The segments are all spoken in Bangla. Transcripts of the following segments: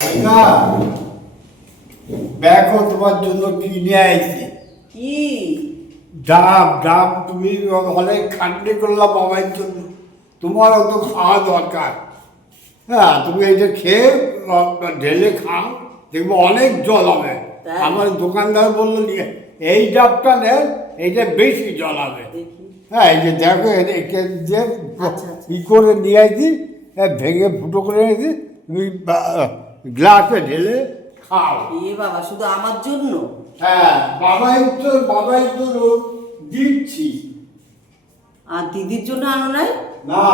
না দেখো তোমার জন্য কিনে আইছি। কি ডাব ডাব তুমি অনেক খাটনি করলাম বাবার জন্য, তোমারও তো খাওয়া দরকার। হ্যাঁ, তুমি এইটা খেয়ে ঢেলে খাও, দেখবো অনেক জল হবে। তাই? আমার দোকানদার বললো নিয়ে এই ডাবটা নেন, এইটা বেশি জল হবে। দেখি। হ্যাঁ, এই যে দেখো একে যে আচ্ছা, আচ্ছা। ই করে নিয়ে আসি, ভেঙে ফুটো করে নিয়েছি, তুমি গ্লাসে ঢেলে খাও। এ বাবা, শুধু আমার জন্য? হ্যাঁ, বাবাই তো রোজ দিচ্ছি। আর দিদির জন্য আনো নাই? না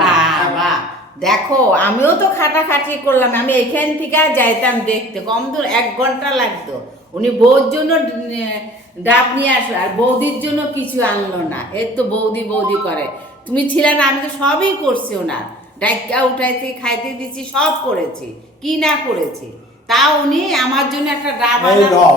বাবা দেখো, আমিও তো খাটাখাটি করলাম। আমি এখান থেকে যাইতাম দেখতে, কম দূর 1 ঘন্টা লাগতো। উনি বউর জন্য ডাব নিয়ে আসলো, আর বৌদির জন্য কিছু আনলো না। এর তো বৌদি বৌদি করে। তুমি ছিলে না, আমি তো সবই করছি ওনার। ডাইকা উঠাইছি, খাইতে দিচ্ছি, সব করেছি, কি না করেছি। তা উনি আমার জন্য একটা ডাব এই নাও।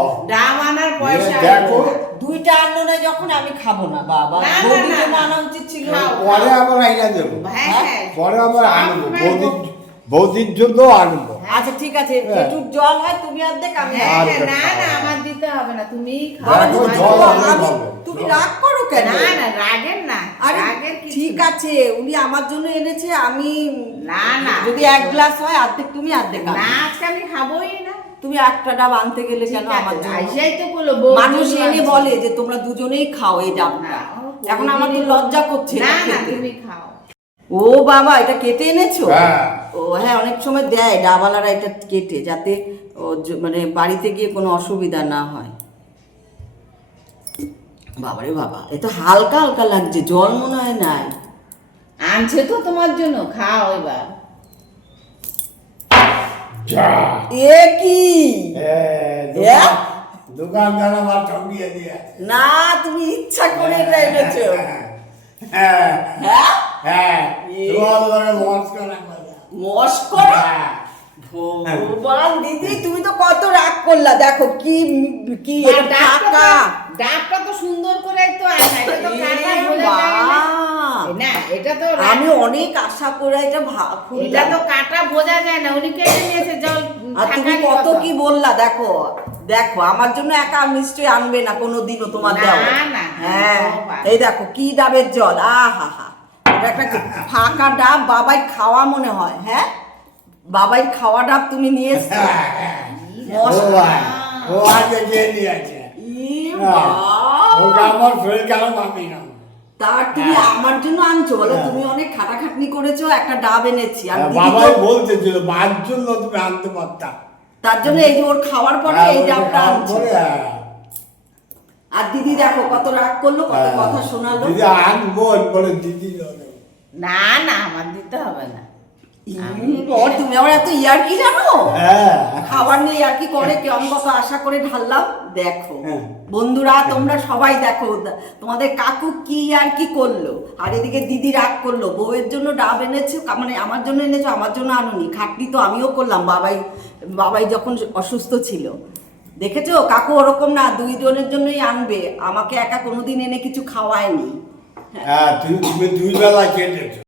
আনার পয়সা দেখো। আনলো না। দুইটা আনো নাই যখন আমি খাবো না বাবা। না, না, বৌদির না। জন্য আনা উচিত ছিল। খাও। পরে আবার আইনা দেবো, হ্যাঁ, হ্যাঁ। পরে আবার সব আনবো, সময় বৌদির জন্য আনবো। আচ্ছা ঠিক আছে, হ্যাঁ। যেটুক জল হয় তুমি অর্ধেক আমি হ্যাঁ, আর হ্যাঁ, না খাও। না, আমার দিতে হবে না, তুমিই খাও। বাবা, দেখো, তুমি জল তো অনেক আমি- হবে। তুমি রাগ করো কেন? না না, রাগের না, আরে রাগের কিছু ঠিক না। আছে, উনি আমার জন্য এনেছে, আমি না, না। যদি 1 গ্লাস হয় অর্ধেক তুমি অর্ধেক আমি। না, আজকে আমি খাবোই না। তুমি একটা ডাব আনতে গেলে কেন ঠিক আছে, আমার জন্য? আইসাই তো বললো, বউ মানুষ জন্য এনে আনছি। বলে যে তোমরা দুজনেই খাও এই ডাবটা। না, ও এখন আমার তো কোনোদিনই লজ্জা করছে না এটা না, খেতে। তুমি খাও। ও বাবা, এটা কেটে এনেছো? হ্যাঁ। ও হ্যাঁ, অনেক সময় দেয় ডাবালারা এটা কেটে, যাতে মানে বাড়িতে গিয়ে কোনো অসুবিধা না হয়। বাবারে বাবা, এটা হালকা হালকা লাগছে, জল মনে হয় নাই। আনছে তো তোমার জন্য, খাও এবার। যা এ কি? দোকানদার আমার ঠকিয়ে দিয়ে। না, তুমি ইচ্ছা করে এটা এনেছো? হ্যাঁ হ্যাঁ, হ্যাঁ, তোমার লগে মস্করা করে। মস্করা? হ্যাঁ। ভগবান দিদি, তুমি তো কত রাগ করলা। দেখো কি কি এটা টাকা। ডাবটা তো সুন্দর করে তো আনা, এটা তো কাটা বলে যায় না। না, এটা তো আমি অনেক আশা করে এটা এটা তো কাটা বোঝা যায় না, উনি কেটে নিয়েছে জল। আর তুমি কত কি বললা। দেখো দেখো, আমার জন্য একা নিশ্চয়ই আনবে না কোনোদিনও তোমার না, দেওয়া। না, হ্যাঁ, সব আনবে। এই দেখো কি ডাবের জল। আহা হা, এটা একটা ফাঁকা ডাব, বাবাই খাওয়া মনে হয়। হ্যাঁ, বাবাই খাওয়া ডাব তুমি নিয়ে এসছো। ও ভাই, ও আগে যে নিয়েছে। ই হ্যাঁ, বাবা। ওটা আমার শরীর খারাপ আমি না। তার তুমি হ্যাঁ। আমার জন্য আনছো? বলো, হ্যাঁ। তুমি অনেক খাটাখাটনি করেছো, একটা ডাব এনেছি। আর দিদি বাবাই তো বলতেছিল মার জন্য তুমি আনতে পারতাম। তার জন্য এই যে ওর খাওয়ার পরে হ্যাঁ, এই ওটা ডাবটা খাওয়ার আনছো। পরে, হ্যাঁ। আর দিদি দেখো কত রাগ করলো, কত হ্যাঁ। কথা শোনালো। দিদি আনবো, পরে দিদি নেবে। না না, আমার দিতে হবে না। ওর তুমি আমার এত ইয়ার্কি জানো? হ্যাঁ। খাবার নিয়ে ইয়ার্কি করে, কেমন কত আশা করে ঢাললাম। দেখো হ্যাঁ। বন্ধুরা, তোমরা সবাই দেখো তোমাদের কাকু কি ইয়ার্কি করলো। আর এদিকে দিদি রাগ করলো, বউয়ের জন্য ডাব এনেছো, মানে আমার জন্য এনেছো, আমার জন্য আনুনি। খাটনি তো আমিও করলাম, বাবাই যখন অসুস্থ ছিল। দেখেছো, কাকু ওরকম না, 2 জনের জন্যই আনবে, আমাকে একা কোনোদিন এনে কিছু খাওয়ায়নি। হ্যাঁ, তুমি 2 বেলা কেটেছো।